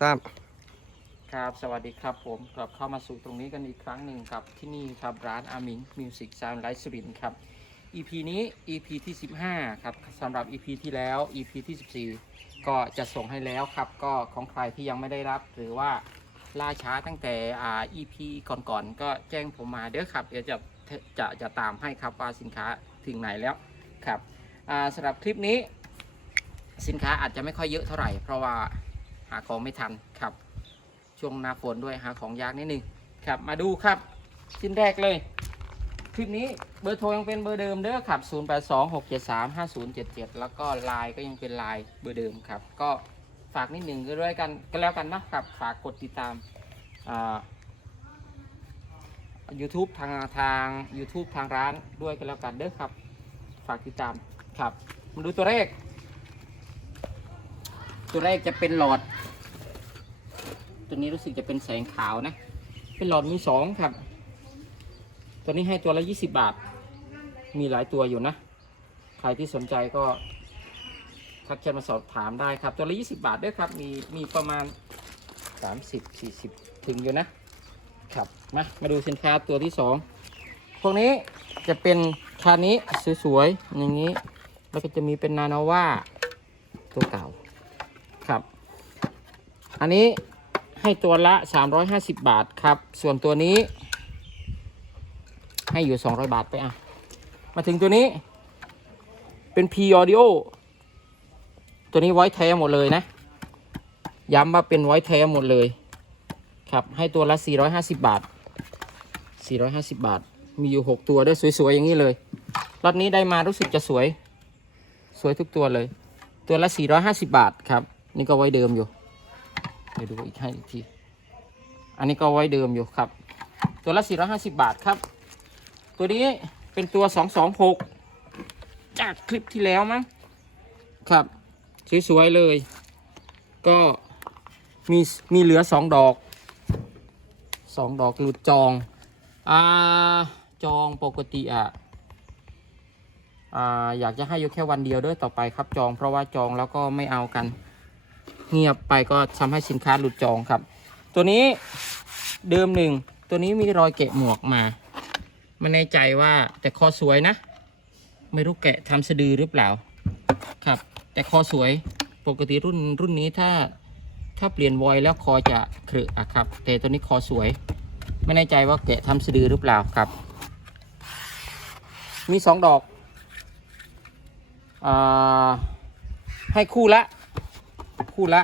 ทราบครับสวัสดีครับผมกลับเข้ามาสู่ตรงนี้กันอีกครั้งหนึ่งครับที่นี่ครับร้านอามิงมิวสิกซาวน์ไลฟ์สุรินครับ EP นี้ EP ที่ 15 ครับสำหรับ EP ที่แล้ว EP ที่ 14 ก็จะส่งให้แล้วครับ ก็ของใครที่ยังไม่ได้รับ หรือว่าล่าช้าตั้งแต่อ่า EP ก่อนๆก็แจ้งผมมาเด้อครับ เดี๋ยวจะจะจะตามให้ครับว่าสินค้าถึงไหนแล้วครับอ่าสำหรับคลิปนี้ สินค้าอาจจะไม่ค่อยเยอะเท่าไหร่เพราะว่า หาของไม่ทันครับ ช่วงหน้าฝนด้วยหาของยากนิดนึงครับ มาดูครับชิ้นแรกเลย คลิปนี้เบอร์โทรยังเป็นเบอร์เดิมเด้อครับ 0826735077 แล้วก็ไลน์ก็ยังเป็นไลน์เบอร์เดิมครับ ก็ฝากนิดหนึ่งก็ด้วยกันก็แล้วกันนะครับ ฝากกดติดตามอ่า YouTube ทางทาง YouTube ทางร้านด้วยกันแล้วกันเด้อครับ ฝากติดตามครับ มาดูตัวแรกตัวแรกจะเป็นหลอด ตัวนี้รู้สึกจะเป็นแสงขาวนะ เป็นหลอดมือสองครับ ตัวนี้ให้ตัวละ 20 บาท มีหลายตัวอยู่นะ ใครที่สนใจก็ทักแชทมาสอบถามได้ครับ ตัวละ 20 บาทด้วยครับ มีมีประมาณ 30 40 ถึงอยู่นะครับ มา มาดูสินค้าตัวที่สองพวกนี้จะเป็นคานี้สวยๆอย่างนี้ แล้วก็จะมีเป็นนานาว่าตัวเก่าครับ อันนี้ ให้ตัวละ 350 บาทครับ ส่วนตัวนี้ ให้อยู่ 200 บาทไปอะ มาถึงตัวนี้ เป็น P Audio ตัวนี้ไว้แท้หมดเลยนะ ย้ำว่าเป็นไว้แท้หมดเลย ครับ ให้ตัวละ 450 บาท 450 บาท มีอยู่ 6 ตัวด้วยสวย ๆ อย่างนี้เลยรถนี้ได้มารู้สึกจะสวย สวยทุกตัวเลย ตัวละ 450 บาทครับ นี่ก็ไว้เดิมอยู่ เดี๋ยวดูอีกให้อีกที อันนี้ก็ไว้เดิมอยู่ครับ ตัวละ 450 บาทครับ ตัวนี้เป็นตัว 226 จากคลิปที่แล้วมั้งครับ สวยๆเลย ก็มีมีเหลือ 2 ดอก 2 ดอกหลุดจองอ่าจองปกติอะอ่าอยากจะให้อยู่แค่วันเดียวด้วยต่อไปครับจองเพราะว่าจองแล้วก็ไม่เอากัน เงียบไปก็ทำให้สินค้าหลุดจองครับ ตัวนี้เดิมหนึ่งตัวนี้มีรอยแกะหมวกมาไม่แน่ใจว่าแต่คอสวยนะ ไม่รู้แกะทำสะดือหรือเปล่าครับ แต่คอสวยปกติรุ่นรุ่นนี้ถ้าถ้าเปลี่ยนวอยแล้วคอจะขรึอะครับ แต่ตัวนี้คอสวย ไม่แน่ใจว่าแกะทำสะดือหรือเปล่าครับ มีสองดอกอให้คู่ละ คู่ละ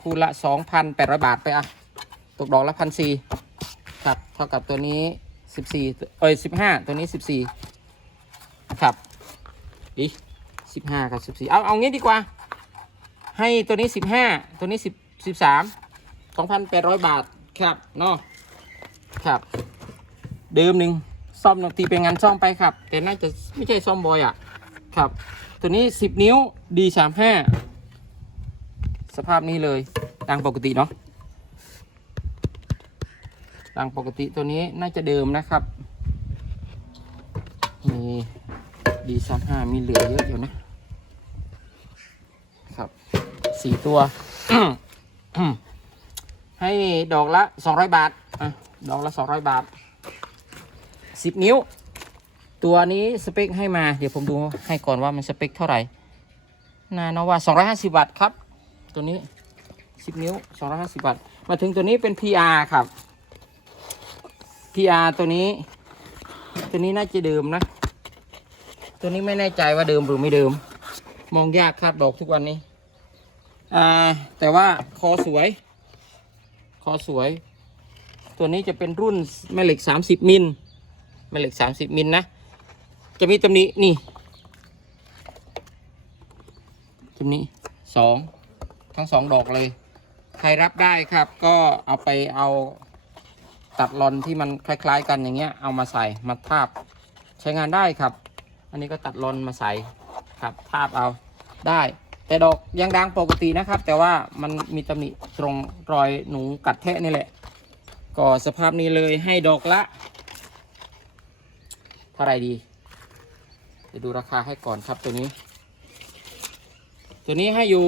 คู่ละ 2,800 บาทไปอะ ตกดอกละพันสี่ครับ เท่ากับตัวนี้ 14 เอ้ย 15 ตัวนี้ 14 ครับดิ15 กับ 14 เอา เอางี้ดีกว่า ให้ตัวนี้ 15 ตัวนี้ 10 13 2,800 บาท ครับเนาะครับเดิมหนึ่งซ่อมหนึ่งตีเป็นงานซ่อมไปครับ แต่น่าจะไม่ใช่ซ่อมบอยอะ ครับ ตัวนี้ 10 นิ้ว D35 สภาพนี้เลยดังปกติเนาะดังปกติตัวนี้น่าจะเดิมนะครับ มี D35 มีเหลือเยอะอยู่นะครับสี่ตัวให้ดอกละ 200 บาท อะ ดอกละ 200 บาท 10 นิ้ว ตัวนี้สเปคให้มา เดี๋ยวผมดูให้ก่อนว่ามันสเปคเท่าไหร่นาโนว่า250บาทครับ ตัวนี้ 10 นิ้ว 250บาทมาถึงตัวนี้เป็น PR ครับ PR ตัวนี้ ตัวนี้น่าจะเดิมนะ ตัวนี้ไม่แน่ใจว่าเดิมหรือไม่เดิม มองยากคาดดอกทุกวันนี้ อ่า แต่ว่าคอสวย คอสวย ตัวนี้จะเป็นรุ่นแม่เหล็ก 30 มิลแม่เหล็ก 30 มิลนะ จะมีตำหนินี่ตำหนิสองทั้งสองดอกเลย ใครรับได้ครับ ก็เอาไปเอาตัดรอนที่มันคล้าย ๆ กันอย่างเงี้ย เอามาใส่มาทาบใช้งานได้ครับ อันนี้ก็ตัดรอนมาใส่ครับทาบเอาได้ แต่ดอกยังดังปกตินะครับ แต่ว่ามันมีตำหนิตรงรอยหนูกัดแทะนี่แหละ ก็สภาพนี้เลยให้ดอกละเท่าไรดี เดี๋ยวดูราคาให้ก่อนครับตัวนี้ ตัวนี้ให้อยู่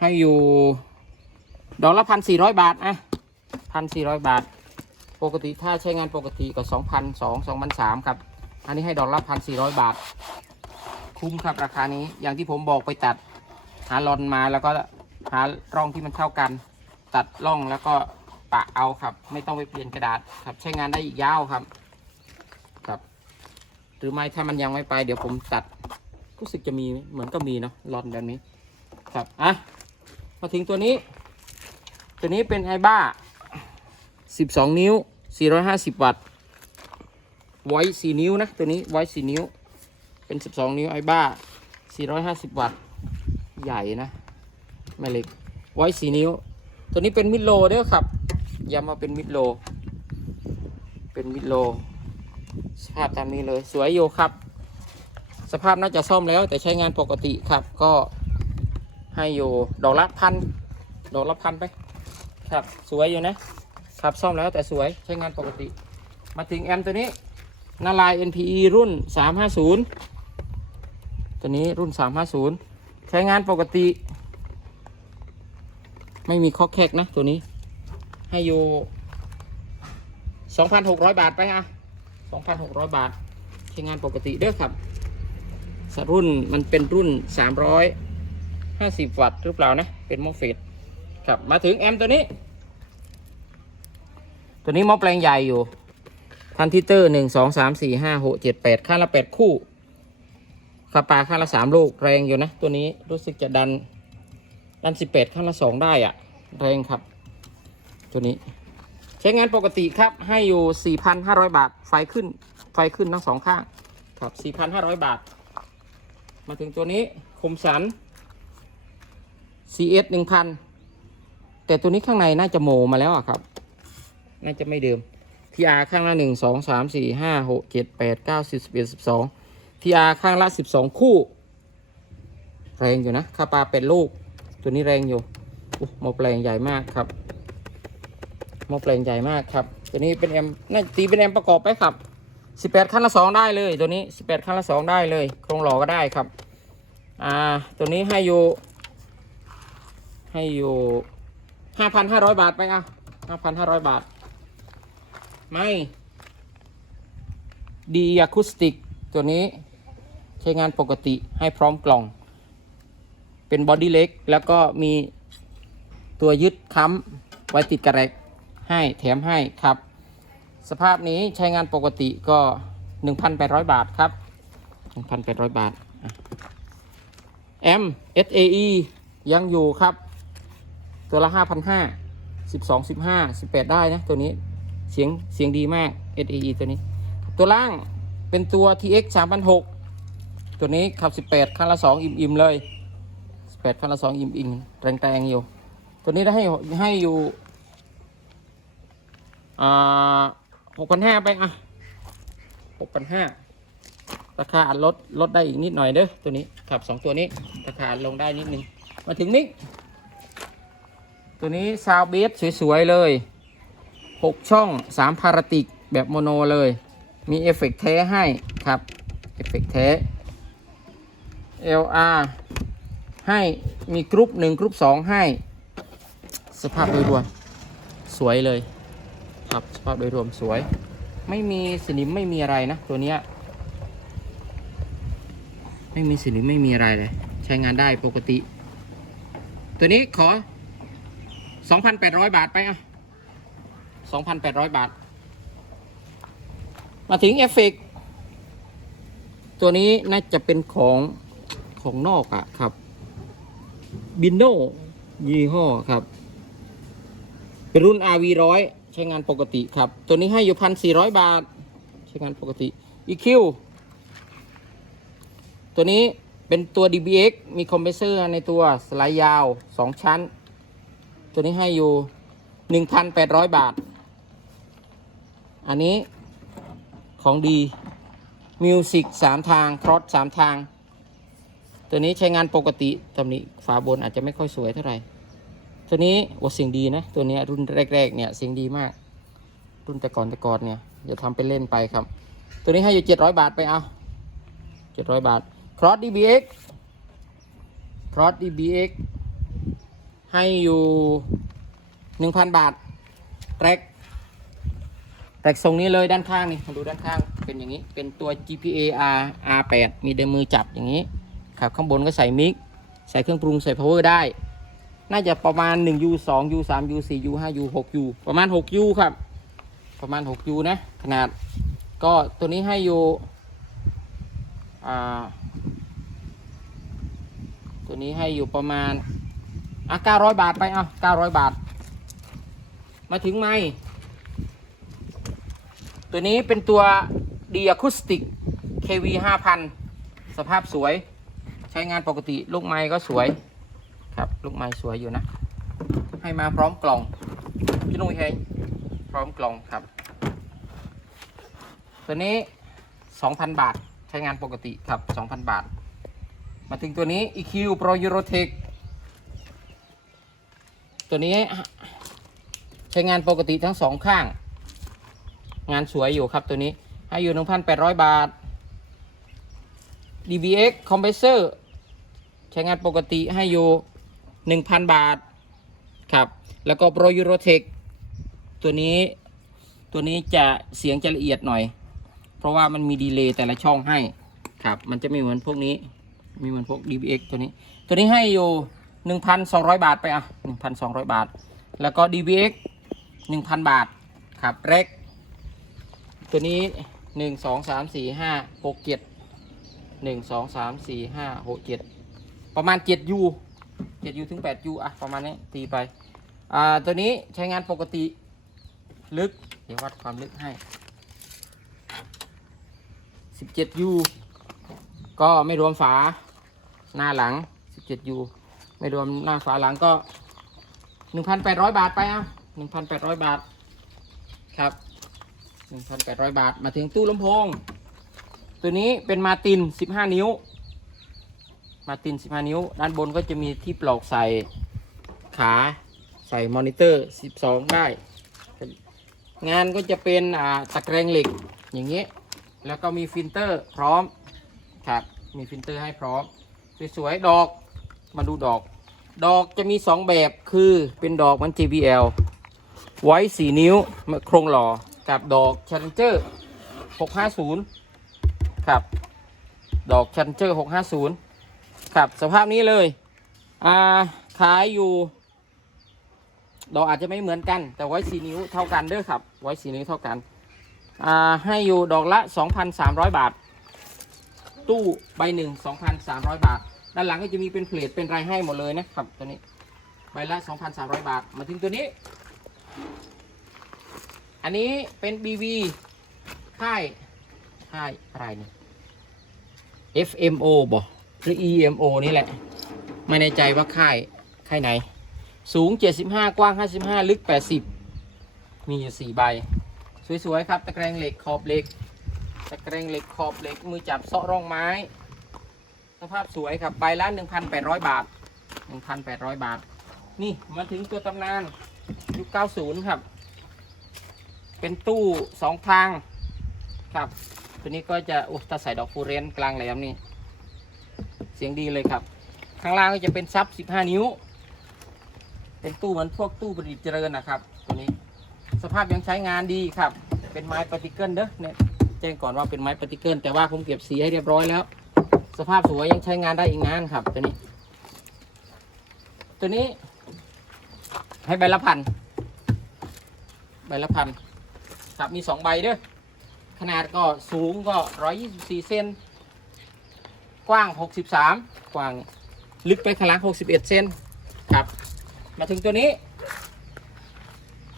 ให้อยู่ ดอกละพันสี่ร้อยบาทอะพันสี่ร้อยบาท ปกติถ้าใช้งานปกติก็สองพันสองสองพันสามครับ อันนี้ให้ดอกละพันสี่ร้อยบาท คุ้มครับราคานี้ อย่างที่ผมบอกไปตัด หาลอนมาแล้วก็หาร่องที่มันเท่ากัน ตัดร่องแล้วก็ปะเอาครับ ไม่ต้องไปเปลี่ยนกระดาษครับ ใช้งานได้อีกยาวครับครับ หรือไม่ถ้ามันยังไม่ไปเดี๋ยวผมตัดรู้สึกจะมีเหมือนก็มีเนาะลอนแบบนี้ ครับอะมาถึงตัวนี้ ตัวนี้เป็นไอบ้า 12 นิ้ว 450 วัตต์ไว้4นิ้วนะ ตัวนี้ไว้4นิ้ว เป็น 12 นิ้วไอบ้า 450 วัตต์ใหญ่นะไม่เล็กไว้4นิ้ว ตัวนี้เป็นมิดโลเด้อครับย้ำมาเป็นมิดโล เป็นมิดโล สภาพตามนี้เลยสวยอยู่ครับ สภาพน่าจะซ่อมแล้ว แต่ใช้งานปกติครับก็ให้อยู่ดอกละพันดอกละพันไป ครับสวยอยู่นะครับซ่อมแล้วแต่สวยใช้งานปกติ มาถึงแอมตัวนี้นาลาย NPE รุ่น 350 ตัวนี้รุ่น 350 ใช้งานปกติ ไม่มีข้อแคกนะตัวนี้ให้อยู่ 2,600 บาทไปอะ 2,600 บาทใช้งานปกติเด้อครับสรุ่นมันเป็นรุ่น 350 วัตต์หรือเปล่านะ เป็นโมเฟตครับ มาถึงแอมตัวนี้ ตัวนี้มอแปลงใหญ่อยู่ พันทิเตอร์หนึ่งสองสามสี่ห้าหกเจ็ดแปดข้างละแปดคู่คาปาข้างละสามลูกแรงอยู่นะ ตัวนี้รู้สึกจะดัน ดันสิบแปดข้างละสองได้อะแรงครับ ตัวนี้ ใช้งานปกติครับ ให้อยู่สี่พันห้าร้อยบาท ไฟขึ้น ไฟขึ้นทั้งสองข้าง ครับสี่พันห้าร้อยบาท มาถึงตัวนี้คมสัน CS หนึ่งพันแต่ตัวนี้ข้างในน่าจะโมมาแล้วครับ น่าจะไม่เดิม TR ข้างละหนึ่งสองสามสี่ห้าหกเจ็ดแปดเก้าสิบสิบเอ็ดสิบสอง TR ข้างละสิบสองคู่ แรงอยู่นะคาปาเป็นลูก ตัวนี้แรงอยู่อุ๊ยหมอแปลงใหญ่มากครับ หมอแปลงใหญ่มากครับ ตัวนี้เป็นแอมน่าตีเป็นแอมประกอบไปครับสิบแปดขั้นละสองได้เลย ตัวนี้สิบแปดขั้นละสองได้เลย โครงหล่อก็ได้ครับ อ่า ตัวนี้ให้อยู่ ให้อยู่ห้าพันห้าร้อยบาทไปอะห้าพันห้าร้อยบาท ไม่ดีอะคูสติก ตัวนี้ใช้งานปกติให้พร้อมกล่อง เป็นบอดี้เล็ก แล้วก็มีตัวยึดค้ำไว้ติดกระแรก ให้แถมให้ครับ สภาพนี้ใช้งานปกติก็ 1,800 บาทครับ 1,800 บาทอะ M SAE ยังอยู่ครับ ตัวละ 5,500 12 15 18 ได้นะตัวนี้เสียงเสียงดีมาก SAE ตัวนี้ ตัวล่างเป็นตัว TX 3,600 ตัวนี้ขับ 18คันละ 2 อิ่มๆเลย 18คันละ 2 อิ่มๆแรงๆอยู่ ตัวนี้ได้ให้ให้อยู่ อ่า6,500ไปอะ6,500ราคาอาลดลดได้อีกนิดหน่อยเด้อตัวนี้ขับ2ตัวนี้ ราคาลงได้นิดนึง มาถึงมิกตัวนี้ซาวเบสสวย ๆ เลย 6 ช่อง 3 พาราติกแบบโมโนเลย มีเอฟเฟกต์แท้ให้ครับ เอฟเฟกต์แท้ LR ให้มีกรุ๊ป1กรุ๊ป2 ให้ สภาพโดยรวมสวยเลย ครับสภาพโดยรวมสวย ไม่มีสนิมไม่มีอะไรนะ ตัวเนี้ยไม่มีสนิมไม่มีอะไรเลย ใช้งานได้ปกติ ตัวนี้ขอ 2,800 บาทไปอะ2,800 บาท มาถึงเอฟเฟกตัวนี้น่าจะเป็นของของนอกอะครับบินโนยี่ห้อครับ เป็นรุ่น RV ร้อย ใช้งานปกติครับ ตัวนี้ให้อยู่พันสี่ร้อยบาท ใช้งานปกติ EQ ตัวนี้เป็นตัว DBX มีคอมเพรสเซอร์ในตัวสไลด์ยาว 2 ชั้น ตัวนี้ให้อยู่ 1,800 บาท อันนี้ของดีมิวสิกสามทางครอสสามทาง ตัวนี้ใช้งานปกติตำหนิฝาบนอาจจะไม่ค่อยสวยเท่าไหร่ ตัวนี้ว่าเสียงดีนะ ตัวนี้รุ่นแรกๆเนี่ยเสียงดีมาก รุ่นแต่ก่อนแต่ก่อนเนี่ยอย่าทำไปเล่นไปครับ ตัวนี้ให้อยู่เจ็ดร้อยบาทไปเอาเจ็ดร้อยบาท Cross DBX Cross DBX ให้อยู่1,000บาทแร็กแร็กทรงนี้เลยด้านข้างนี่มาดูด้านข้างเป็นอย่างนี้ เป็นตัว GPA R R8 มีเดมมือจับอย่างนี้ครับข้างบนก็ใส่มิกใส่เครื่องปรุงใส่ power ได้ น่าจะประมาณ 1U 2U 3U 4U 5U 6U ประมาณ 6U ครับ ประมาณ 6U นะ ขนาด ก็ตัวนี้ให้อยู่อ่าตัวนี้ให้อยู่ประมาณอะ900 บาทไปเอา900 บาท มาถึงไม้ตัวนี้เป็นตัว d ีอะคูสติก KV 5000 สภาพสวย ใช้งานปกติ ลูกไม้ก็สวย ครับ ลูกไม้สวยอยู่นะ ให้มาพร้อมกล่อง พี่นุ้ยเฮงพร้อมกล่องครับ ตัวนี้ 2,000 บาทใช้งานปกติครับ 2,000 บาท มาถึงตัวนี้ EQ Pro Eurotech ตัวนี้ใช้งานปกติทั้งสองข้าง งานสวยอยู่ครับตัวนี้ ให้อยู่ 1,800 บาท DBX Compressor ใช้งานปกติให้อยู่ 1,000 บาทครับ แล้วก็ Pro Eurotech ตัวนี้ตัวนี้จะเสียงจะละเอียดหน่อย เพราะว่ามันมีดีเลย์แต่ละช่องให้ครับ มันจะไม่เหมือนพวกนี้ มีเหมือนพวก DBX ตัวนี้ ตัวนี้ให้อยู่ 1,200 บาทไปอะ 1,200 บาท แล้วก็ DBX 1,000 บาทครับเร็กตัวนี้ 1 2 3 4 5 6 7 1 2 3 4 5 6 7 ประมาณ 7U ถึง 8U อะประมาณนี้ตีไป อ่าตัวนี้ใช้งานปกติลึก เดี๋ยววัดความลึกให้ 17U ก็ไม่รวมฝาหน้าหลัง 17U ไม่รวมหน้าฝาหลังก็ 1,800 บาทไปอะ1,800 บาทครับ1,800 บาท มาถึงตู้ลำโพง ตัวนี้เป็นมาติน 15 นิ้ว มาติน 15 นิ้ว ด้านบนก็จะมีที่ปลอกใส่ขาใส่มอนิเตอร์ 12 ได้ งานก็จะเป็นอ่าตะแกรงเหล็กอย่างเงี้ยแล้วก็มีฟิลเตอร์พร้อมครับมีฟิลเตอร์ให้พร้อม สวยๆ ดอกมาดูดอก ดอกจะมี 2 แบบคือเป็นดอกมัน JBL ไว้สีนิ้วโครงหล่อกับดอก Challenger 650 ครับ ดอก Challenger 650 ครับสภาพนี้เลย อ่าขายอยู่ดอกอาจจะไม่เหมือนกัน แต่ไว้สีนิ้วเท่ากันเด้อครับ ไว้สีนิ้วเท่ากัน อ่าให้อยู่ดอกละ 2,300 บาท ตู้ใบหนึ่ง2,300 บาท ด้านหลังก็จะมีเป็นเพลทเป็นรายให้หมดเลยนะครับตัวนี้ใบละ 2,300 บาท มาถึงตัวนี้ อันนี้เป็น BV ค่ายค่ายอะไรเนี่ย FMO บ่ หรือ EMO นี่แหละ ไม่แน่ใจว่าค่าย ค่ายไหน สูง 75 กว้าง 55 ลึก 80 มีอยู่4ใบ สวย ๆ ครับ ตะแกรงเหล็กขอบเหล็ก ตะแกรงเหล็กขอบเหล็ก มือจับเซาะร่องไม้ สภาพสวยครับใบละ1,800 บาท 1,800 บาท นี่มาถึงตัวตำนานยุค90 ครับ เป็นตู้สองทางครับ ตัวนี้ก็จะโอ้ถ้าใส่ดอกฟูเรนกลางแหลมนี่ เสียงดีเลยครับ ข้างล่างก็จะเป็นซับ 15 นิ้ว เป็นตู้เหมือนพวกตู้ประดิษฐ์เจริญนะครับ ตัวนี้ สภาพยังใช้งานดีครับ เป็นไม้ปฏิเกิลเด้อเนี่ยแจ้งก่อนว่าเป็นไม้ปฏิเกิลแต่ว่าผมเก็บสีให้เรียบร้อยแล้ว สภาพสวยยังใช้งานได้อีกนานครับตัวนี้ ตัวนี้ ให้ใบละพันใบละพันครับมีสองใบเด้อขนาดก็สูงก็ร้อยยี่สิบสี่เซน กว้างหกสิบสามกว้างลึกไปข้างหลังหกสิบเซนครับ มาถึงตัวนี้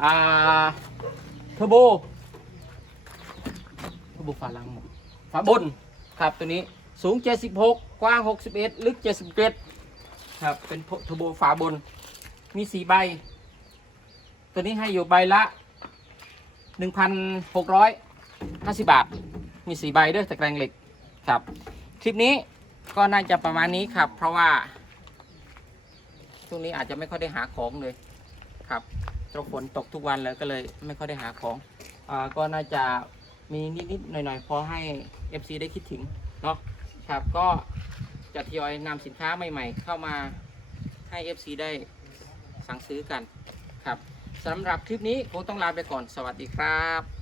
อ่าเทอร์โบเทอร์โบฝาหลังฝาบนครับตัวนี้สูง 76 กว้าง 61 ลึก 77 ครับ เป็นเทอร์โบฝาบน มีสีใบ ตัวนี้ให้อยู่ใบละ 1,650 บาท มีสีใบด้วยตะแกรงเหล็กครับ คลิปนี้ ก็น่าจะประมาณนี้ครับ เพราะว่าช่วงนี้อาจจะไม่ค่อยได้หาของเลยครับตกฝนตกทุกวันเลยก็เลยไม่ค่อยได้หาของอ่าก็น่าจะมีนิดๆหน่อยๆพอให้ FC ได้คิดถึงเนาะครับก็จะทยอยนำสินค้าใหม่ๆ เข้ามาให้ FC ได้สั่งซื้อกันครับสำหรับคลิปนี้คงต้องลาไปก่อนสวัสดีครับ